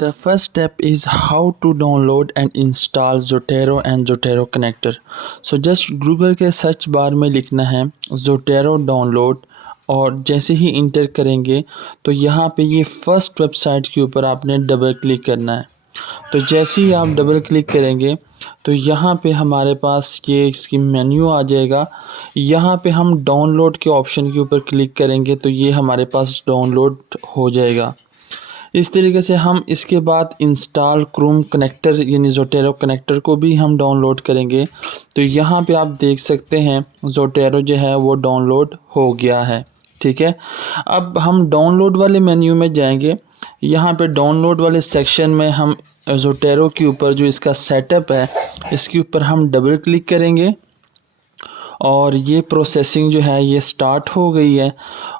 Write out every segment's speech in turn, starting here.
The first step is how to download and install Zotero and Zotero connector. So just Google के search bar में लिखना है Zotero download और जैसे ही inter करेंगे तो यहाँ पे ये फर्स्ट वेबसाइट के ऊपर आपने डबल क्लिक करना है। तो जैसे ही आप डबल क्लिक करेंगे तो यहाँ पे हमारे पास ये इसकी मेन्यू आ जाएगा। यहाँ पे हम डाउनलोड के ऑप्शन के ऊपर क्लिक करेंगे तो ये हमारे पास डाउनलोड हो जाएगा। इस तरीके से हम इसके बाद इंस्टॉल क्रोम कनेक्टर यानी ज़ोटेरो कनेक्टर को भी हम डाउनलोड करेंगे। तो यहाँ पे आप देख सकते हैं ज़ोटेरो जो है वो डाउनलोड हो गया है। ठीक है, अब हम डाउनलोड वाले मेन्यू में जाएंगे। यहाँ पे डाउनलोड वाले सेक्शन में हम ज़ोटेरो के ऊपर जो इसका सेटअप है इसके ऊपर हम डबल क्लिक करेंगे और ये प्रोसेसिंग जो है ये स्टार्ट हो गई है।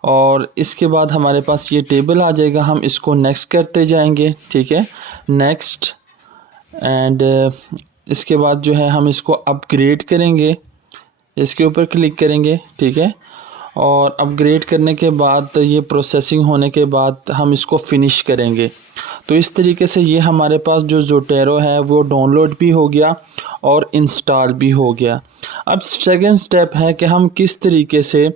और इसके बाद हमारे पास ये टेबल आ जाएगा, हम इसको नेक्स्ट करते जाएंगे। ठीक है, नेक्स्ट एंड इसके बाद जो है हम इसको अपग्रेड करेंगे, इसके ऊपर क्लिक करेंगे। ठीक है, और अपग्रेड करने के बाद ये प्रोसेसिंग होने के बाद हम इसको फिनिश करेंगे। तो इस तरीके से ये हमारे पास जो ज़ोटेरो है वो डाउनलोड भी हो गया और इंस्टॉल भी हो गया। अब सेकंड स्टेप है कि हम किस तरीके से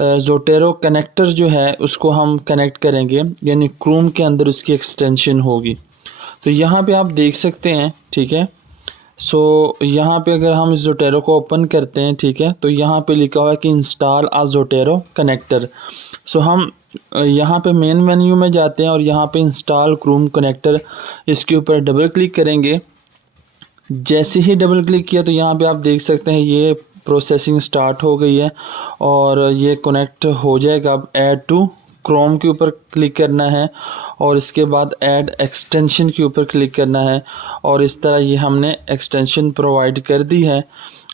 ज़ोटेरो कनेक्टर जो है उसको हम कनेक्ट करेंगे, यानी क्रोम के अंदर उसकी एक्सटेंशन होगी। तो यहाँ पे आप देख सकते हैं। ठीक है, सो यहाँ पे अगर हम इस ज़ोटेरो को ओपन करते हैं, ठीक है, तो यहाँ पे लिखा हुआ है कि इंस्टॉल आ ज़ोटेरो कनेक्टर। सो हम यहाँ पे मेन मेन्यू में जाते हैं और यहाँ पे इंस्टॉल क्रोम कनेक्टर इसके ऊपर डबल क्लिक करेंगे। जैसे ही डबल क्लिक किया तो यहाँ पे आप देख सकते हैं ये प्रोसेसिंग स्टार्ट हो गई है और ये कनेक्ट हो जाएगा। अब ऐड टू क्रोम के ऊपर क्लिक करना है और इसके बाद ऐड एक्सटेंशन के ऊपर क्लिक करना है और इस तरह ये हमने एक्सटेंशन प्रोवाइड कर दी है।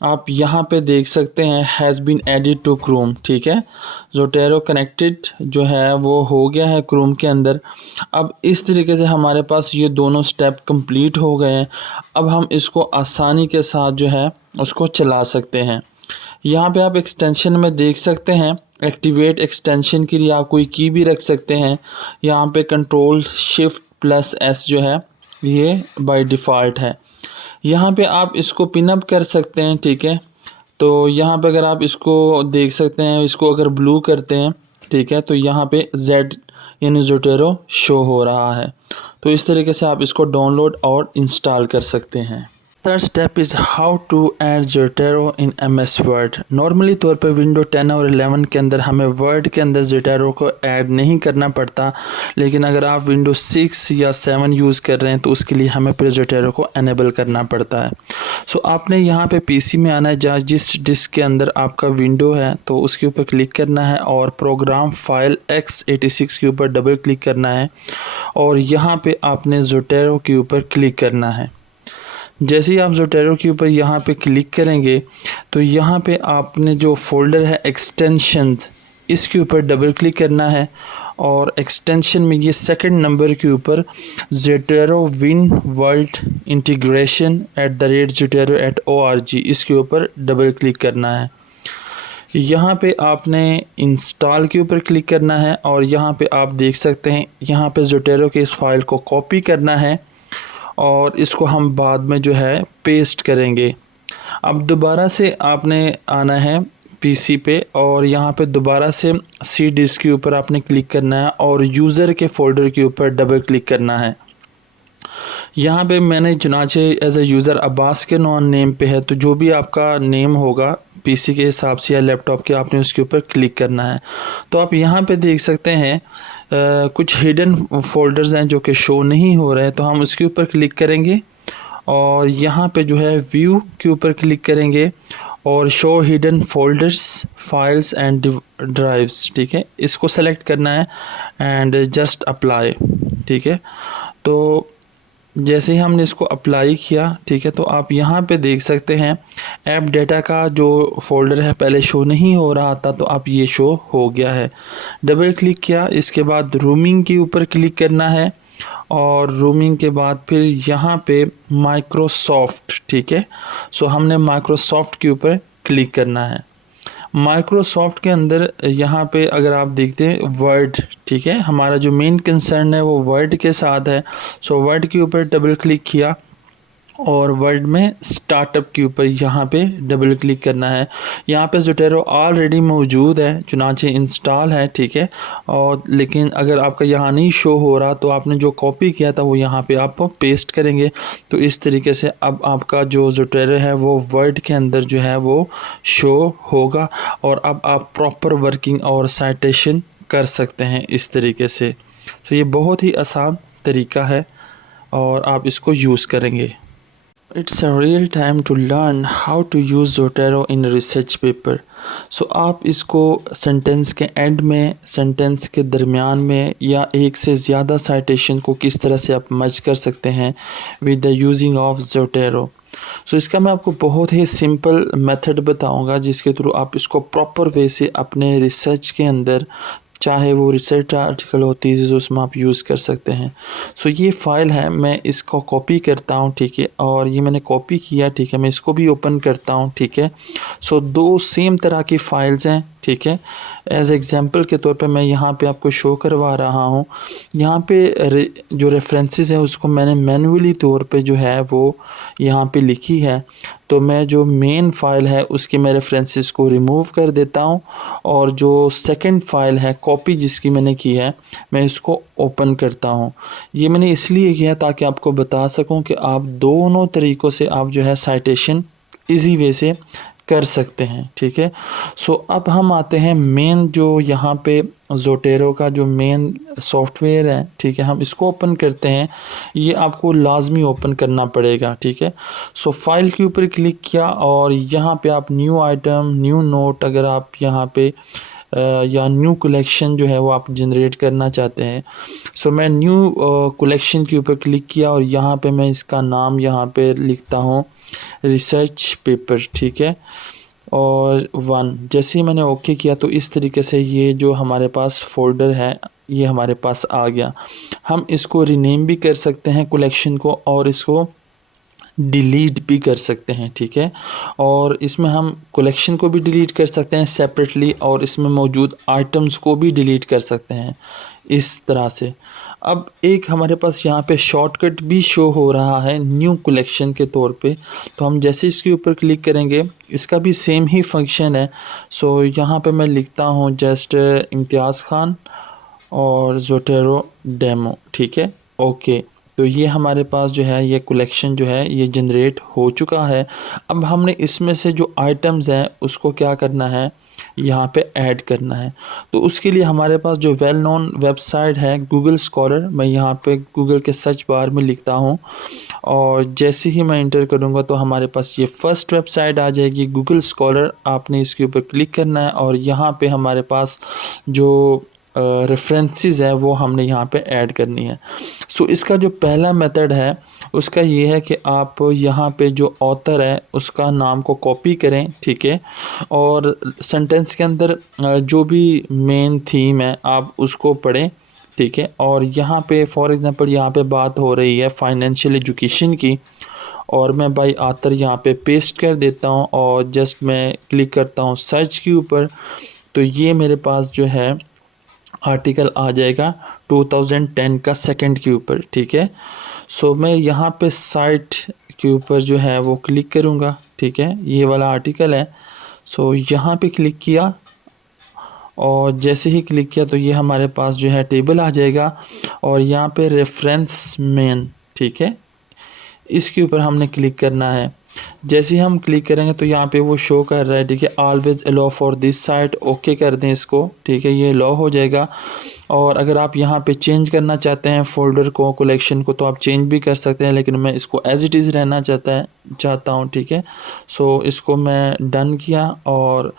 आप यहाँ पे देख सकते हैं has been added to Chrome. ठीक है, ज़ोटेरो कनेक्टेड जो है वो हो गया है क्रोम के अंदर। अब इस तरीके से हमारे पास ये दोनों स्टेप कंप्लीट हो गए हैं। अब हम इसको आसानी के साथ जो है उसको चला सकते हैं। यहाँ पे आप एक्सटेंशन में देख सकते हैं एक्टिवेट एक्सटेंशन के लिए आप कोई की भी रख सकते हैं। यहाँ पे कंट्रोल शिफ्ट प्लस एस जो है ये बाय डिफ़ॉल्ट है। यहाँ पे आप इसको पिन अप कर सकते हैं। ठीक है, तो यहाँ पे अगर आप इसको देख सकते हैं, इसको अगर ब्लू करते हैं, ठीक है, तो यहाँ पे Z यानी ज़ोटेरो शो हो रहा है। तो इस तरीके से आप इसको डाउनलोड और इंस्टॉल कर सकते हैं। Third step is how to add Zotero in MS Word. Normally तौर पर विंडो 10 और 11 के अंदर हमें वर्ड के अंदर ज़ोटेरो को ऐड नहीं करना पड़ता, लेकिन अगर आप विंडो 6 या 7 यूज़ कर रहे हैं तो उसके लिए हमें फिर ज़ोटेरो को एनेबल करना पड़ता है। सो आपने यहाँ पे PC में आना है, जहाँ जिस डिस्क के अंदर आपका विंडो है तो उसके ऊपर क्लिक करना है और प्रोग्राम फाइल x86 के ऊपर डबल क्लिक करना है और यहाँ पे आपने ज़ोटेरो के ऊपर क्लिक करना है। जैसे ही आप ज़ोटेरो के ऊपर यहाँ पे क्लिक करेंगे तो यहाँ पे आपने जो फोल्डर है एक्सटेंशन इसके ऊपर डबल क्लिक करना है और एक्सटेंशन में ये सेकंड नंबर के ऊपर ज़ोटेरो विन वर्ल्ड इंटीग्रेशन @zotero.org इसके ऊपर डबल क्लिक करना है। यहाँ पे आपने इंस्टॉल के ऊपर क्लिक करना है और यहाँ पे आप देख सकते हैं यहाँ पे ज़ोटेरो के इस फाइल को कॉपी करना है और इसको हम बाद में जो है पेस्ट करेंगे। अब दोबारा से आपने आना है PC पे और यहाँ पे दोबारा से C डिस्क के ऊपर आपने क्लिक करना है और यूज़र के फ़ोल्डर के ऊपर डबल क्लिक करना है। यहाँ पे मैंने चुनाचे एज ए यूज़र अब्बास के नॉन नेम पे है, तो जो भी आपका नेम होगा PC के हिसाब से या लैपटॉप के आपने उसके ऊपर क्लिक करना है। तो आप यहाँ पे देख सकते हैं कुछ हिडन फोल्डर्स हैं जो कि शो नहीं हो रहे हैं, तो हम उसके ऊपर क्लिक करेंगे और यहाँ पे जो है व्यू के ऊपर क्लिक करेंगे और show hidden folders files and drives. ठीक है, इसको सेलेक्ट करना है एंड जस्ट अप्लाई। ठीक है, तो जैसे ही हमने इसको अप्लाई किया, ठीक है, तो आप यहाँ पे देख सकते हैं ऐप डेटा का जो फ़ोल्डर है पहले शो नहीं हो रहा था तो अब ये शो हो गया है। डबल क्लिक किया, इसके बाद रूमिंग के ऊपर क्लिक करना है और रूमिंग के बाद फिर यहाँ पे माइक्रोसॉफ्ट। ठीक है, सो हमने माइक्रोसॉफ्ट के ऊपर क्लिक करना है। माइक्रोसॉफ्ट के अंदर यहाँ पे अगर आप देखते हैं वर्ड, ठीक है, हमारा जो मेन कंसर्न है वो वर्ड के साथ है। सो वर्ड के ऊपर डबल क्लिक किया और वर्ड में स्टार्टअप के ऊपर यहाँ पे डबल क्लिक करना है। यहाँ पे ज़ोटैरो ऑलरेडी मौजूद है, चुनांचे इंस्टॉल है, ठीक है। और लेकिन अगर आपका यहाँ नहीं शो हो रहा तो आपने जो कॉपी किया था वो यहाँ पे आप पेस्ट करेंगे। तो इस तरीके से अब आपका जो ज़ोटैरो है वो वर्ड के अंदर जो है वो शो होगा और अब आप प्रॉपर वर्किंग और साइटेशन कर सकते हैं इस तरीके से। तो ये बहुत ही आसान तरीका है और आप इसको यूज़ करेंगे। It's a real time to learn how to use Zotero in a research paper. So आप इसको सेंटेंस के एंड में, सेंटेंस के दरमियान में या एक से ज़्यादा साइटेशन को किस तरह से आप मर्ज कर सकते हैं with the using of Zotero. सो इसका मैं आपको बहुत ही सिंपल मेथड बताऊंगा जिसके थ्रू आप इसको प्रॉपर वे से अपने रिसर्च के अंदर, चाहे वो रिसर्च आर्टिकल हो, थीसिस, उसमें आप यूज़ कर सकते हैं। सो ये फ़ाइल है, मैं इसको कॉपी करता हूँ, ठीक है, और ये मैंने कॉपी किया, ठीक है। मैं इसको भी ओपन करता हूँ, ठीक है। सो दो सेम तरह की फ़ाइल्स हैं, ठीक है। एज एग्जांपल के तौर पे मैं यहाँ पे आपको शो करवा रहा हूँ। यहाँ पे जो रेफरेंसेस है उसको मैंने मैन्युअली तौर पे जो है वो यहाँ पे लिखी है। तो मैं जो मेन फ़ाइल है उसके मैं रेफरेंसेस को रिमूव कर देता हूँ और जो सेकंड फ़ाइल है कॉपी जिसकी मैंने की है मैं इसको ओपन करता हूँ। ये मैंने इसलिए किया ताकि आपको बता सकूँ कि आप दोनों तरीक़ों से आप जो है साइटेशन इजी वे से कर सकते हैं, ठीक है। सो अब हम आते हैं मेन जो यहाँ पे ज़ोटैरो का जो मेन सॉफ्टवेयर है, ठीक है, हम इसको ओपन करते हैं। ये आपको लाजमी ओपन करना पड़ेगा, ठीक है। सो फाइल के ऊपर क्लिक किया और यहाँ पे आप न्यू आइटम, न्यू नोट, अगर आप यहाँ पे या न्यू कलेक्शन जो है वो आप जनरेट करना चाहते हैं। सो मैं न्यू कलेक्शन के ऊपर क्लिक किया और यहाँ पे मैं इसका नाम यहाँ पे लिखता हूँ रिसर्च पेपर, ठीक है, और 1। जैसे ही मैंने ओके किया तो इस तरीके से ये जो हमारे पास फ़ोल्डर है ये हमारे पास आ गया। हम इसको रीनेम भी कर सकते हैं कलेक्शन को और इसको डिलीट भी कर सकते हैं, ठीक है। और इसमें हम कलेक्शन को भी डिलीट कर सकते हैं सेपरेटली और इसमें मौजूद आइटम्स को भी डिलीट कर सकते हैं इस तरह से। अब एक हमारे पास यहाँ पे शॉर्टकट भी शो हो रहा है न्यू कलेक्शन के तौर पे। तो हम जैसे इसके ऊपर क्लिक करेंगे इसका भी सेम ही फंक्शन है। सो यहाँ पे मैं लिखता हूँ जस्ट इम्तियाज़ खान और ज़ोटैरो डेमो, ठीक है, ओके। तो ये हमारे पास जो है ये कलेक्शन जो है ये जनरेट हो चुका है। अब हमने इसमें से जो आइटम्स हैं उसको क्या करना है, यहाँ पे ऐड करना है। तो उसके लिए हमारे पास जो वेल नोन वेबसाइट है गूगल स्कॉलर, मैं यहाँ पे गूगल के सर्च बार में लिखता हूँ और जैसे ही मैं इंटर करूँगा तो हमारे पास ये फर्स्ट वेबसाइट आ जाएगी गूगल स्कॉलर। आपने इसके ऊपर क्लिक करना है और यहाँ पे हमारे पास जो रेफरेंसेस है वो हमने यहाँ पे ऐड करनी है। सो इसका जो पहला मेथड है उसका ये है कि आप यहाँ पे जो ऑथर है उसका नाम को कॉपी करें, ठीक है, और सेंटेंस के अंदर जो भी मेन थीम है आप उसको पढ़ें, ठीक है। और यहाँ पे फॉर एग्ज़ाम्पल यहाँ पे बात हो रही है फाइनेंशियल एजुकेशन की और मैं बाय ऑथर यहाँ पे पेस्ट कर देता हूँ और जस्ट मैं क्लिक करता हूँ सर्च के ऊपर। तो ये मेरे पास जो है आर्टिकल आ जाएगा 2010 का सेकंड के ऊपर, ठीक है। सो मैं यहाँ पे साइट के ऊपर जो है वो क्लिक करूँगा, ठीक है, ये वाला आर्टिकल है। सो यहाँ पे क्लिक किया और जैसे ही क्लिक किया तो ये हमारे पास जो है टेबल आ जाएगा और यहाँ पे रेफरेंस मेन, ठीक है, इसके ऊपर हमने क्लिक करना है। जैसे ही हम क्लिक करेंगे तो यहाँ पे वो शो कर रहा है, ठीक है, always allow for this site, okay कर दें इसको, ठीक है, ये अलाउ हो जाएगा। और अगर आप यहाँ पे चेंज करना चाहते हैं फ़ोल्डर को, कलेक्शन को, तो आप चेंज भी कर सकते हैं, लेकिन मैं इसको एज इट इज़ रहना चाहता हूँ, ठीक है। सो इसको मैं डन किया और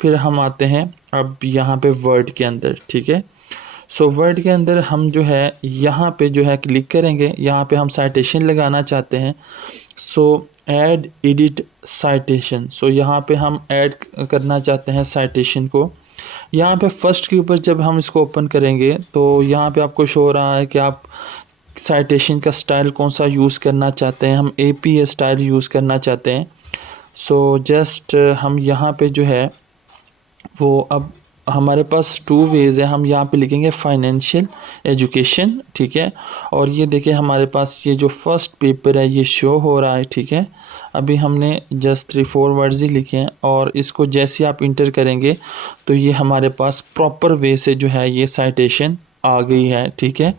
फिर हम आते हैं अब यहाँ पे वर्ड के अंदर, ठीक है। सो वर्ड के अंदर हम जो है यहाँ पे जो है क्लिक करेंगे, यहाँ पे हम साइटेशन लगाना चाहते हैं। सो ऐड एडिट साइटेशन, सो यहाँ पे हम ऐड करना चाहते हैं साइटेशन को। यहाँ पे फर्स्ट के ऊपर जब हम इसको ओपन करेंगे तो यहाँ पे आपको शो हो रहा है कि आप साइटेशन का स्टाइल कौन सा यूज़ करना चाहते हैं। हम APA स्टाइल यूज़ करना चाहते हैं। सो जस्ट हम यहाँ पे जो है वो अब हमारे पास टू वेज़ है, हम यहाँ पे लिखेंगे फाइनेंशियल एजुकेशन, ठीक है। और ये देखिए हमारे पास ये जो फर्स्ट पेपर है ये शो हो रहा है, ठीक है। अभी हमने जस्ट 3-4 वर्ड्स ही लिखे हैं और इसको जैसे आप इंटर करेंगे तो ये हमारे पास प्रॉपर वे से जो है ये साइटेशन आ गई है, ठीक है,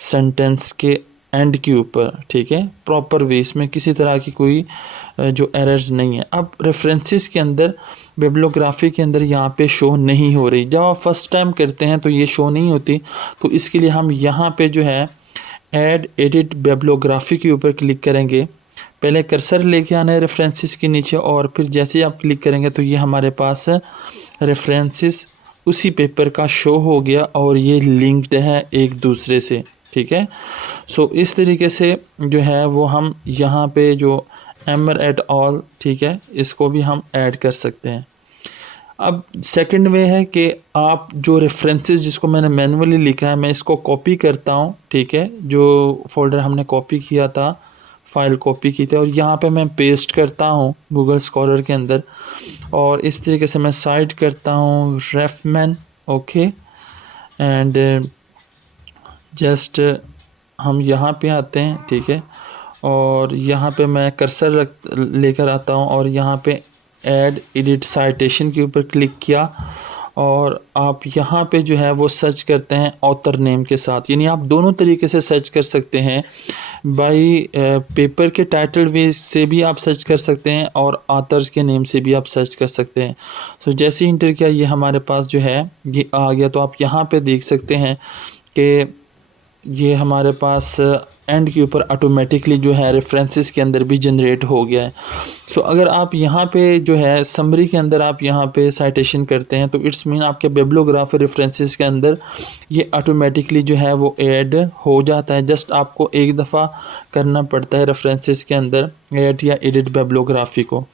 सेंटेंस के एंड के ऊपर, ठीक है, प्रॉपर वे, इसमें किसी तरह की कोई जो एरर्स नहीं है। अब रेफरेंसेस के अंदर, बिब्लियोग्राफी के अंदर यहाँ पे शो नहीं हो रही। जब आप फर्स्ट टाइम करते हैं तो ये शो नहीं होती, तो इसके लिए हम यहाँ पे जो है ऐड एडिट बिब्लियोग्राफी के ऊपर क्लिक करेंगे। पहले कर्सर लेके आना है रेफरेंसेस के नीचे और फिर जैसे ही आप क्लिक करेंगे तो ये हमारे पास रेफरेंसेस उसी पेपर का शो हो गया और ये लिंक्ड है एक दूसरे से, ठीक है। सो इस तरीके से जो है वो हम यहाँ पे जो एमर एट ऑल, ठीक है, इसको भी हम ऐड कर सकते हैं। अब सेकंड वे है कि आप जो रेफरेंसेस जिसको मैंने मैनुअली लिखा है मैं इसको कॉपी करता हूँ, ठीक है, जो फोल्डर हमने कॉपी किया था, फाइल कॉपी की थी, और यहाँ पे मैं पेस्ट करता हूँ गूगल स्कॉलर के अंदर और इस तरीके से मैं साइट करता हूँ रेफमैन, ओके। एंड जस्ट हम यहाँ पे आते हैं, ठीक है, और यहाँ पे मैं कर्सर रख लेकर आता हूँ और यहाँ पे ऐड एडिट साइटेशन के ऊपर क्लिक किया और आप यहाँ पे जो है वो सर्च करते हैं ऑथर नेम के साथ, यानी आप दोनों तरीके से सर्च कर सकते हैं। बाई पेपर के टाइटल वे से भी आप सर्च कर सकते हैं और ऑथर्स के नेम से भी आप सर्च कर सकते हैं। सो जैसे ही इंटर किया ये हमारे पास जो है ये आ गया, तो आप यहाँ पे देख सकते हैं कि ये हमारे पास एंड के ऊपर ऑटोमेटिकली जो है रेफरेंसेस के अंदर भी जनरेट हो गया है। सो अगर आप यहाँ पे जो है समरी के अंदर आप यहाँ पे साइटेशन करते हैं तो इट्स मीन आपके बिब्लियोग्राफी रेफरेंसेस के अंदर ये ऑटोमेटिकली जो है वो ऐड हो जाता है। जस्ट आपको एक दफ़ा करना पड़ता है रेफरेंसेस के अंदर ऐड या एडिट बिब्लियोग्राफी को।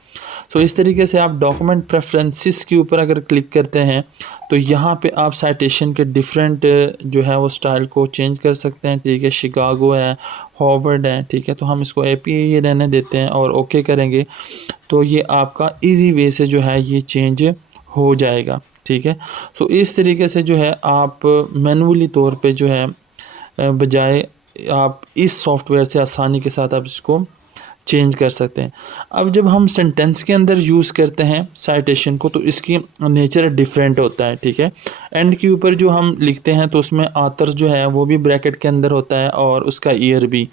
सो इस तरीके से आप डॉक्यूमेंट प्रेफरेंसेस के ऊपर अगर क्लिक करते हैं तो यहाँ पे आप साइटेशन के डिफरेंट जो है वो स्टाइल को चेंज कर सकते हैं, ठीक है। शिकागो है, हार्वर्ड है, ठीक है, तो हम इसको APA रहने देते हैं और ओके करेंगे तो ये आपका इजी वे से जो है ये चेंज हो जाएगा, ठीक है। सो इस तरीके से जो है आप मैनुअली तौर पे जो है बजाय आप इस सॉफ्टवेयर से आसानी के साथ आप इसको चेंज कर सकते हैं। अब जब हम सेंटेंस के अंदर यूज़ करते हैं साइटेशन को तो इसकी नेचर डिफरेंट होता है, ठीक है। एंड के ऊपर जो हम लिखते हैं तो उसमें ऑथर जो है वो भी ब्रैकेट के अंदर होता है और उसका ईयर भी,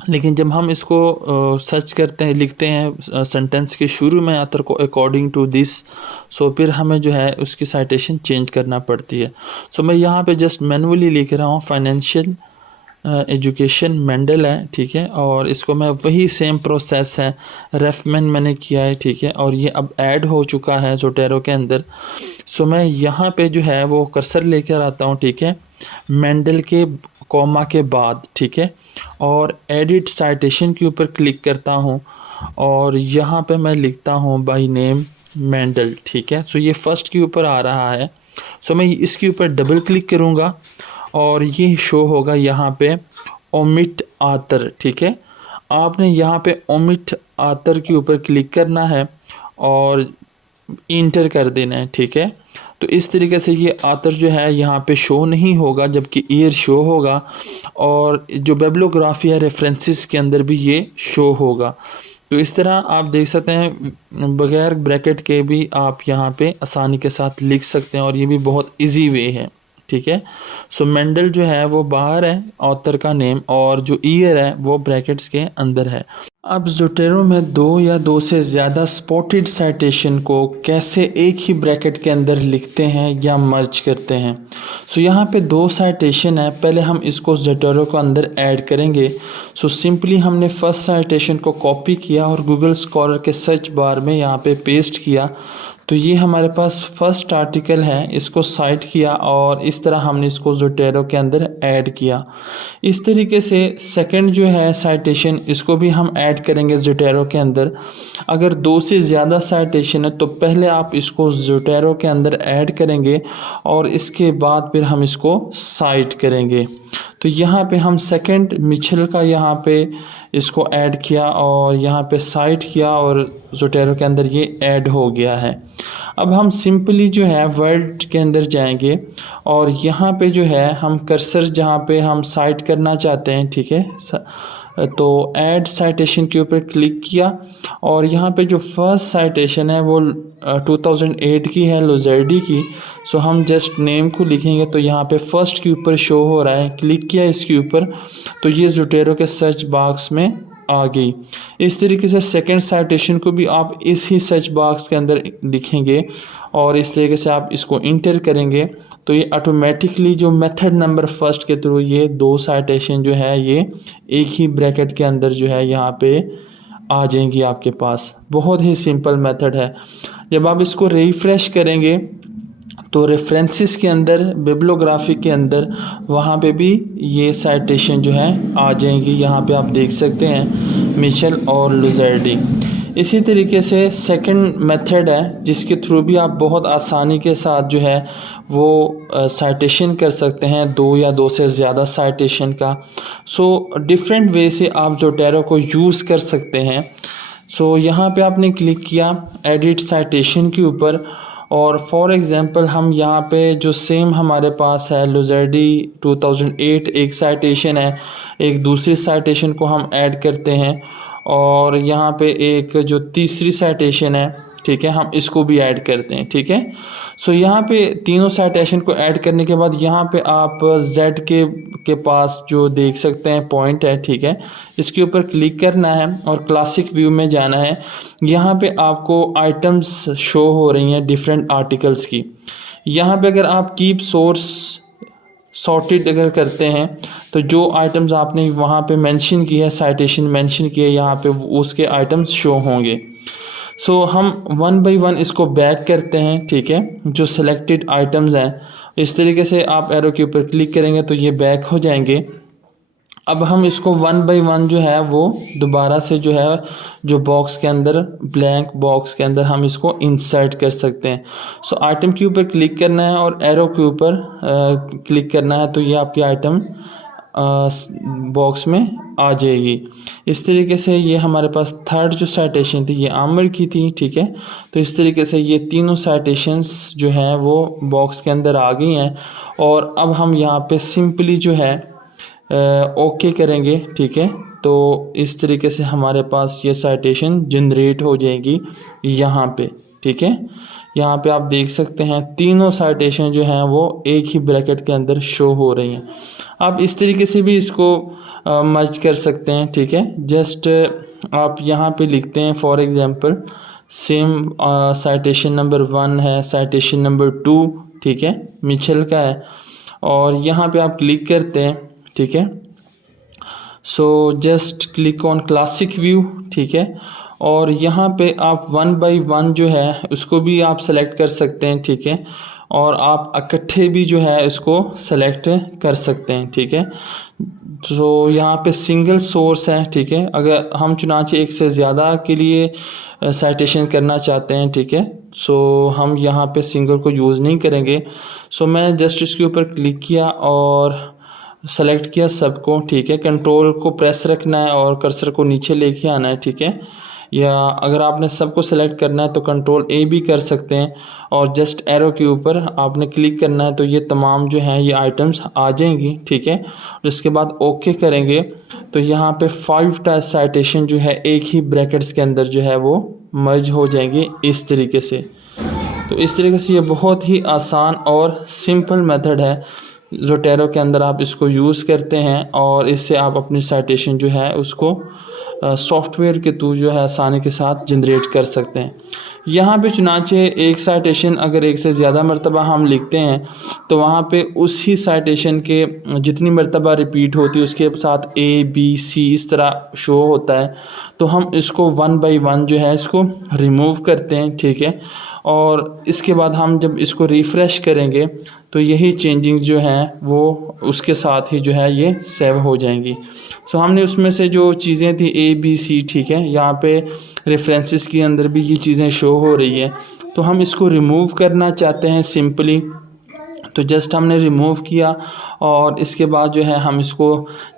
लेकिन जब हम इसको सर्च करते हैं, लिखते हैं सेंटेंस के शुरू में ऑथर को अकॉर्डिंग टू दिस, सो फिर हमें जो है उसकी साइटेशन चेंज करना पड़ती है। सो मैं यहाँ पे जस्ट मैनुअली लिख रहा हूँ फाइनेंशियल एजुकेशन मेंडल है, ठीक है, और इसको मैं वही सेम प्रोसेस है रेफमैन मैंने किया है, ठीक है, और ये अब ऐड हो चुका है जोटेरो के अंदर। सो मैं यहाँ पे जो है वो कर्सर लेकर आता हूँ, ठीक है, मेंडल के कॉमा के बाद, ठीक है, और एडिट साइटेशन के ऊपर क्लिक करता हूँ और यहाँ पे मैं लिखता हूँ बाय नेम मेंडल, ठीक है। सो ये फर्स्ट के ऊपर आ रहा है। सो मैं इसके ऊपर डबल क्लिक करूँगा और ये शो होगा यहाँ पे ओमिट आतर, ठीक है। आपने यहाँ पे ओमिट आतर के ऊपर क्लिक करना है और इंटर कर देना है, ठीक है। तो इस तरीके से ये आतर जो है यहाँ पे शो नहीं होगा जबकि ईयर शो होगा और जो बिब्लियोग्राफी है रेफरेंसेस के अंदर भी ये शो होगा। तो इस तरह आप देख सकते हैं बगैर ब्रैकेट के भी आप यहाँ पे आसानी के साथ लिख सकते हैं और ये भी बहुत इजी वे है, ठीक है। सो मेंडल जो है वो बाहर है ऑथर का नेम और जो ईयर है वो ब्रैकेट्स के अंदर है। अब जोटेरो में दो या दो से ज़्यादा स्पॉटेड साइटेशन को कैसे एक ही ब्रैकेट के अंदर लिखते हैं या मर्ज करते हैं। सो यहाँ पे दो साइटेशन है, पहले हम इसको जोटेरो को अंदर ऐड करेंगे। सो सिंपली हमने फर्स्ट साइटेशन को कॉपी किया और गूगल स्कॉलर के सर्च बार में यहाँ पे पेस्ट किया तो ये हमारे पास फर्स्ट आर्टिकल है, इसको साइट किया और इस तरह हमने इसको जोटेरो के अंदर ऐड किया। इस तरीके से सेकंड जो है साइटेशन इसको भी हम ऐड करेंगे जोटेरो के अंदर। अगर दो से ज़्यादा साइटेशन है तो पहले आप इसको जोटेरो के अंदर ऐड करेंगे और इसके बाद फिर हम इसको साइट करेंगे। तो यहाँ पे हम सेकंड मिचेल का यहाँ पे इसको ऐड किया और यहाँ पे साइट किया और ज़ोटेरो के अंदर ये ऐड हो गया है। अब हम सिंपली जो है वर्ड के अंदर जाएंगे और यहाँ पे जो है हम कर्सर जहाँ पे हम साइट करना चाहते हैं, ठीक है, तो ऐड साइटेशन के ऊपर क्लिक किया और यहाँ पे जो फर्स्ट साइटेशन है वो 2008 की है, लुज़र्डी की। सो हम जस्ट नेम को लिखेंगे तो यहाँ पे फर्स्ट के ऊपर शो हो रहा है। क्लिक किया इसके ऊपर तो ये ज़ोटेरो के सर्च बॉक्स में आ गई। इस तरीके से सेकंड साइटेशन को भी आप इस ही सर्च बॉक्स के अंदर लिखेंगे और इस तरीके से आप इसको इंटर करेंगे तो ये ऑटोमेटिकली जो मेथड नंबर फर्स्ट के थ्रू ये 2 साइटेशन जो है ये एक ही ब्रैकेट के अंदर जो है यहाँ पे आ जाएंगी आपके पास। बहुत ही सिंपल मेथड है। जब आप इसको रिफ्रेश करेंगे तो रेफरेंसेस के अंदर, बिब्लियोग्राफी के अंदर वहाँ पे भी ये साइटेशन जो है आ जाएंगी। यहाँ पे आप देख सकते हैं मिचेल और लुज़र्डी। इसी तरीके से सेकंड मेथड है जिसके थ्रू भी आप बहुत आसानी के साथ जो है वो साइटेशन कर सकते हैं, 2 या 2 से ज़्यादा साइटेशन का। सो डिफरेंट वे से आप ज़ोटेरो को यूज़ कर सकते हैं। सो यहाँ पे आपने क्लिक किया एडिट साइटेशन के ऊपर और फॉर एग्ज़ाम्पल हम यहाँ पे जो सेम हमारे पास है लुज़र्डी 2008 एक साइटेशन है, एक दूसरी साइटेशन को हम ऐड करते हैं और यहाँ पे एक जो तीसरी साइटेशन है, ठीक है, हम इसको भी ऐड करते हैं, ठीक है। सो यहाँ पे तीनों साइटेशन को ऐड करने के बाद यहाँ पे आप Z के पास जो देख सकते हैं पॉइंट है, ठीक है, इसके ऊपर क्लिक करना है और क्लासिक व्यू में जाना है। यहाँ पे आपको आइटम्स शो हो रही हैं डिफरेंट आर्टिकल्स की। यहाँ पे अगर आप कीप सोर्स सॉर्टेड अगर करते हैं तो जो आइटम्स आपने वहाँ पे मेंशन किया है, साइटेशन मेंशन किया है, यहाँ पे उसके आइटम्स शो होंगे। सो हम 1 बाय 1 इसको बैक करते हैं, ठीक है, जो सिलेक्टेड आइटम्स हैं। इस तरीके से आप एरो के ऊपर क्लिक करेंगे तो ये बैक हो जाएंगे। अब हम इसको 1 बाय 1 जो है वो दोबारा से जो है जो बॉक्स के अंदर, ब्लैंक बॉक्स के अंदर हम इसको इंसर्ट कर सकते हैं। सो आइटम के ऊपर क्लिक करना है और एरो के ऊपर क्लिक करना है तो ये आपकी आइटम बॉक्स में आ जाएगी। इस तरीके से ये हमारे पास थर्ड जो साइटेशन थी ये आमिर की थी, ठीक है। तो इस तरीके से ये तीनों साइटेशंस जो हैं वो बॉक्स के अंदर आ गई हैं और अब हम यहाँ पे सिंपली जो है ओके करेंगे, ठीक है। तो इस तरीके से हमारे पास ये साइटेशन जनरेट हो जाएगी यहाँ पे, ठीक है। यहाँ पे आप देख सकते हैं तीनों साइटेशन जो हैं वो एक ही ब्रैकेट के अंदर शो हो रही हैं। आप इस तरीके से भी इसको मर्ज कर सकते हैं, ठीक है। जस्ट आप यहाँ पे लिखते हैं for example same citation number 1 है, साइटेशन नंबर 2, ठीक है, मिचेल का है और यहाँ पे आप क्लिक करते हैं, ठीक है। So just click on classic view, ठीक है, और यहाँ पे आप 1 बाय 1 जो है उसको भी आप सेलेक्ट कर सकते हैं, ठीक है, और आप इकट्ठे भी जो है इसको सेलेक्ट कर सकते हैं, ठीक है। तो यहाँ पे सिंगल सोर्स है, ठीक है, अगर हम चुनांचे एक से ज़्यादा के लिए साइटेशन करना चाहते हैं, ठीक है, सो हम यहाँ पे सिंगल को यूज़ नहीं करेंगे। सो मैं जस्ट इसके ऊपर क्लिक किया और सेलेक्ट किया सबको, ठीक है। कंट्रोल को प्रेस रखना है और कर्सर को नीचे लेके आना है, ठीक है, या अगर आपने सबको सेलेक्ट करना है तो कंट्रोल A भी कर सकते हैं और जस्ट एरो के ऊपर आपने क्लिक करना है तो ये तमाम जो हैं ये आइटम्स आ जाएंगी, ठीक है। उसके बाद ओके करेंगे तो यहाँ पे 5 साइटेशन जो है एक ही ब्रैकेट्स के अंदर जो है वो मर्ज हो जाएंगे इस तरीके से। तो इस तरीके से ये बहुत ही आसान और सिंपल मेथड है ज़ोटेरो के अंदर आप इसको यूज़ करते हैं और इससे आप अपनी साइटेशन जो है उसको सॉफ्टवेयर के थ्रू जो है आसानी के साथ जनरेट कर सकते हैं। यहाँ पे चुनांचे एक साइटेशन अगर एक से ज़्यादा मरतबा हम लिखते हैं तो वहाँ पे उसी साइटेशन के जितनी मरतबा रिपीट होती है उसके साथ A B C इस तरह शो होता है। तो हम इसको 1 बाय 1 जो है इसको रिमूव करते हैं, ठीक है, और इसके बाद हम जब इसको रिफ़्रेश करेंगे तो यही चेंजिंग जो हैं वो उसके साथ ही जो है ये सेव हो जाएंगी। सो हमने उसमें से जो चीज़ें थी A B C, ठीक है, यहाँ पे रेफरेंसेस के अंदर भी ये चीज़ें शो हो रही है। तो हम इसको रिमूव करना चाहते हैं सिंपली, तो जस्ट हमने रिमूव किया और इसके बाद जो है हम इसको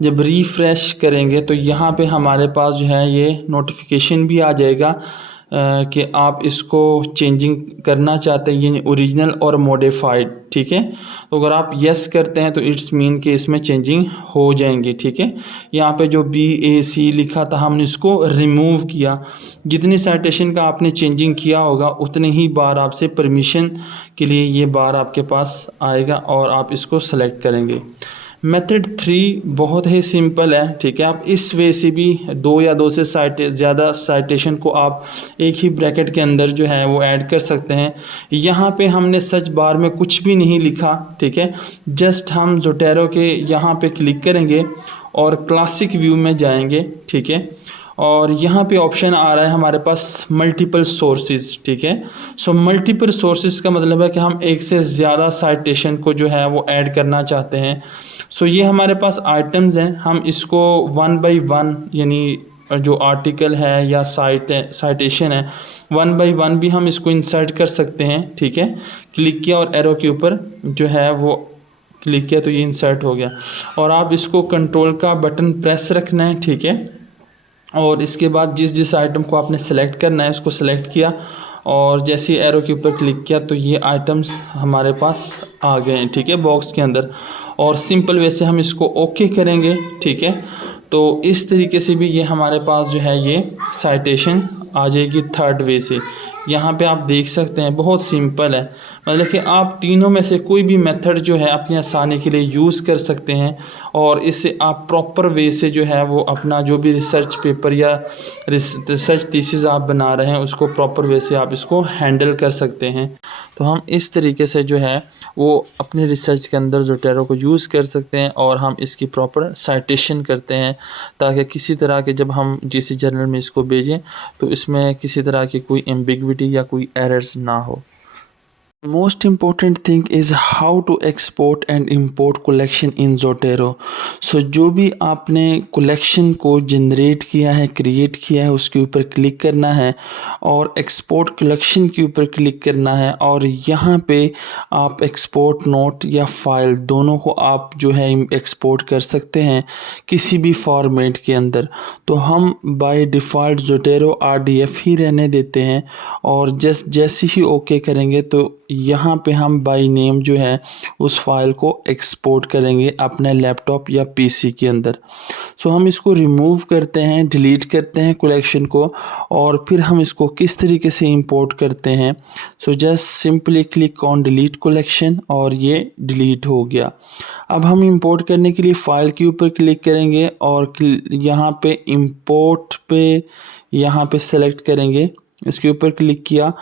जब रिफ़्रेश करेंगे तो यहाँ पे हमारे पास जो है ये नोटिफिकेशन भी आ जाएगा कि आप इसको चेंजिंग करना चाहते हैं, ये ओरिजिनल और मॉडिफाइड। ठीक है, तो अगर आप यस करते हैं तो इट्स मीन कि इसमें चेंजिंग हो जाएंगी। ठीक है, यहाँ पे जो BAC लिखा था हमने इसको रिमूव किया। जितनी साइटेशन का आपने चेंजिंग किया होगा उतने ही बार आपसे परमिशन के लिए ये बार आपके पास आएगा और आप इसको सेलेक्ट करेंगे। मेथड 3 बहुत ही सिंपल है। ठीक है, आप इस वे से भी दो या दो से ज़्यादा साइटेशन को आप एक ही ब्रैकेट के अंदर जो है वो ऐड कर सकते हैं। यहाँ पे हमने सर्च बार में कुछ भी नहीं लिखा। ठीक है, जस्ट हम जोटेरो के यहाँ पे क्लिक करेंगे और क्लासिक व्यू में जाएंगे। ठीक है, और यहाँ पे ऑप्शन आ रहा है हमारे पास मल्टीपल सोर्सेज। ठीक है, सो मल्टीपल सोर्सेज का मतलब है कि हम एक से ज़्यादा साइटेशन को जो है वो ऐड करना चाहते हैं। सो ये हमारे पास आइटम्स हैं, हम इसको 1 बाई 1 यानी जो आर्टिकल है या साइटेशन है 1 बाई 1 भी हम इसको इंसर्ट कर सकते हैं। ठीक है, क्लिक किया और एरो के ऊपर जो है वो क्लिक किया तो ये इंसर्ट हो गया। और आप इसको कंट्रोल का बटन प्रेस रखना है। ठीक है, और इसके बाद जिस जिस आइटम को आपने सेलेक्ट करना है उसको सेलेक्ट किया और जैसे ही एरो के ऊपर क्लिक किया तो ये आइटम्स हमारे पास आ गए हैं। ठीक है, बॉक्स के अंदर। और सिंपल वैसे हम इसको ओके करेंगे। ठीक है, तो इस तरीके से भी ये हमारे पास जो है ये साइटेशन आ जाएगी थर्ड वे से। यहाँ पे आप देख सकते हैं बहुत सिंपल है, मतलब कि आप तीनों में से कोई भी मेथड जो है अपनी आसानी के लिए यूज़ कर सकते हैं और इससे आप प्रॉपर वे से जो है वो अपना जो भी रिसर्च पेपर या रिसर्च थीसिस आप बना रहे हैं उसको प्रॉपर वे से आप इसको हैंडल कर सकते हैं। तो हम इस तरीके से जो है वो अपने रिसर्च के अंदर जोटेरो को यूज़ कर सकते हैं और हम इसकी प्रॉपर साइटेशन करते हैं ताकि किसी तरह के जब हम GC जर्नल में इसको भेजें तो इसमें किसी तरह की कोई एम्बिग्विटी या कोई एरर्स ना हो। Most important thing is how to export and import collection in Zotero। So जो भी आपने collection को जनरेट किया है, क्रिएट किया है, उसके ऊपर क्लिक करना है और एक्सपोर्ट कलेक्शन के ऊपर क्लिक करना है और यहाँ पे आप एक्सपोर्ट नोट या फाइल दोनों को आप जो है एक्सपोर्ट कर सकते हैं किसी भी फॉर्मेट के अंदर। तो हम बाय डिफ़ॉल्ट Zotero RDF ही रहने देते हैं और जैसे ही ओके करेंगे तो यहाँ पे हम बाय नेम जो है उस फाइल को एक्सपोर्ट करेंगे अपने लैपटॉप या PC के अंदर। सो हम इसको रिमूव करते हैं, डिलीट करते हैं कलेक्शन को और फिर हम इसको किस तरीके से इंपोर्ट करते हैं। So just simply click on delete collection और ये डिलीट हो गया। अब हम इंपोर्ट करने के लिए फ़ाइल के ऊपर क्लिक करेंगे और यहाँ पे इंपोर्ट पे यहाँ पे सेलेक्ट करेंगे, इसके ऊपर क्लिक किया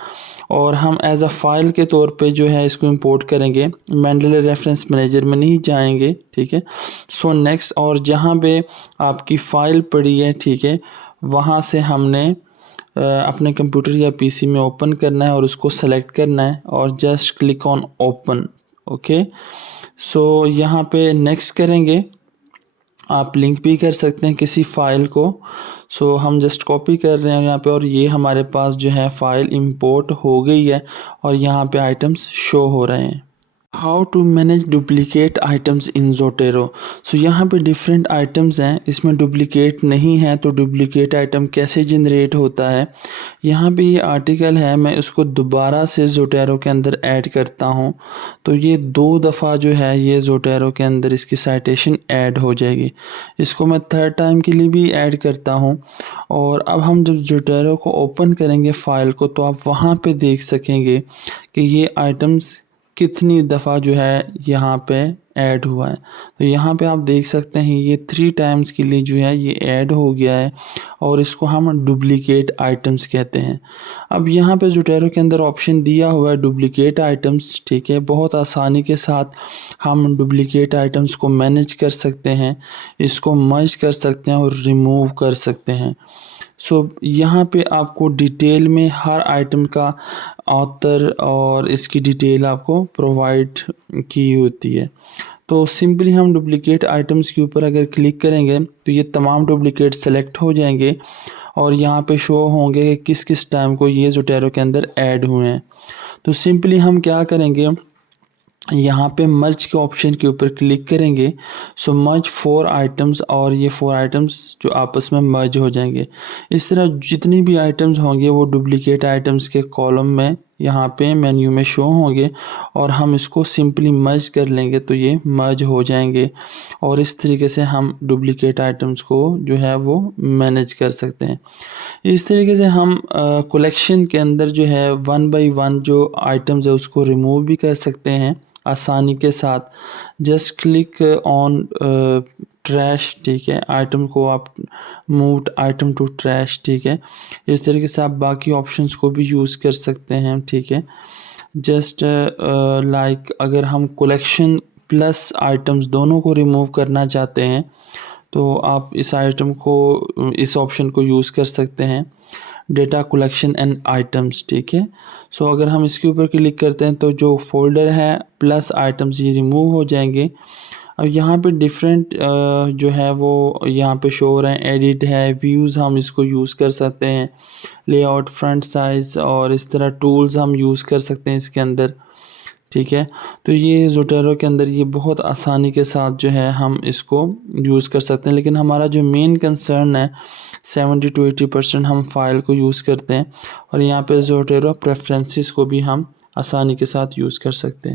और हम एज अ फ़ाइल के तौर पे जो है इसको इंपोर्ट करेंगे। मेंडल रेफरेंस मैनेजर में नहीं जाएंगे। ठीक है, सो नेक्स्ट और जहाँ पे आपकी फ़ाइल पड़ी है, ठीक है, वहाँ से हमने अपने कंप्यूटर या PC में ओपन करना है और उसको सेलेक्ट करना है और just click on open. Okay, so यहाँ पे नेक्स्ट करेंगे। आप लिंक भी कर सकते हैं किसी फ़ाइल को। सो हम जस्ट कॉपी कर रहे हैं यहाँ पे और ये हमारे पास जो है फ़ाइल इंपोर्ट हो गई है और यहाँ पे आइटम्स शो हो रहे हैं। How to manage duplicate items in Zotero। So यहाँ पे डिफरेंट आइटम्स हैं, इसमें डुप्लिकेट नहीं है तो डुप्लिकेट आइटम कैसे जनरेट होता है। यहाँ पे ये आर्टिकल है, मैं उसको दोबारा से Zotero के अंदर ऐड करता हूँ तो ये 2 दफ़ा जो है ये Zotero के अंदर इसकी साइटेशन ऐड हो जाएगी। इसको मैं थर्ड टाइम के लिए भी ऐड करता हूँ और अब हम जब Zotero को ओपन करेंगे फ़ाइल को तो आप वहाँ पे देख सकेंगे कि ये आइटम्स कितनी दफ़ा जो है यहाँ पे ऐड हुआ है। तो यहाँ पे आप देख सकते हैं ये 3 टाइम्स के लिए जो है ये ऐड हो गया है और इसको हम डुप्लिकेट आइटम्स कहते हैं। अब यहाँ पे Zotero के अंदर ऑप्शन दिया हुआ है डुप्लिकेट आइटम्स। ठीक है, बहुत आसानी के साथ हम डुप्लिकेट आइटम्स को मैनेज कर सकते हैं, इसको मर्ज कर सकते हैं और रिमूव कर सकते हैं। सो यहाँ पे आपको डिटेल में हर आइटम का ऑथर और इसकी डिटेल आपको प्रोवाइड की होती है। तो सिंपली हम डुप्लिकेट आइटम्स के ऊपर अगर क्लिक करेंगे तो ये तमाम डुप्लिकेट सेलेक्ट हो जाएंगे और यहाँ पे शो होंगे कि किस किस टाइम को ये Zotero के अंदर ऐड हुए हैं। तो सिंपली हम क्या करेंगे, यहाँ पे मर्ज के ऑप्शन के ऊपर क्लिक करेंगे। सो मर्ज 4 आइटम्स, और ये 4 आइटम्स जो आपस में मर्ज हो जाएंगे। इस तरह जितनी भी आइटम्स होंगे वो डुप्लीकेट आइटम्स के कॉलम में यहाँ पे मेन्यू में शो होंगे, और हम इसको सिंपली मर्ज कर लेंगे तो ये मर्ज हो जाएंगे। और इस तरीके से हम डुप्लीकेट आइटम्स को जो है वो मैनेज कर सकते हैं। इस तरीके से हम कलेक्शन के अंदर जो है 1 बाय 1 जो आइटम्स है उसको रिमूव भी कर सकते हैं आसानी के साथ। जस्ट क्लिक ऑन ट्रैश, ठीक है, आइटम को आप मूव आइटम टू ट्रैश, ठीक है। इस तरीके से आप बाकी ऑप्शंस को भी यूज़ कर सकते हैं, ठीक है। जस्ट लाइक अगर हम कलेक्शन प्लस आइटम्स दोनों को रिमूव करना चाहते हैं तो आप इस ऑप्शन को यूज़ कर सकते हैं, डेटा कलेक्शन एंड आइटम्स, ठीक है। सो अगर हम इसके ऊपर क्लिक करते हैं तो जो फोल्डर है प्लस आइटम्स ये रिमूव हो जाएंगे। अब यहाँ पे डिफरेंट जो है वो यहाँ पे शो हो रहे हैं, एडिट है, व्यूज़ हम इसको यूज़ कर सकते हैं, लेआउट, फ्रंट साइज़, और इस तरह टूल्स हम यूज़ कर सकते हैं इसके अंदर, ठीक है। तो ये ज़ोटैरो के अंदर ये बहुत आसानी के साथ जो है हम इसको यूज़ कर सकते हैं। लेकिन हमारा जो मेन कंसर्न है 70 to 80% हम फाइल को यूज़ करते हैं, और यहाँ पे ज़ोटैरो प्रेफरेंसेस को भी हम आसानी के साथ यूज़ कर सकते हैं।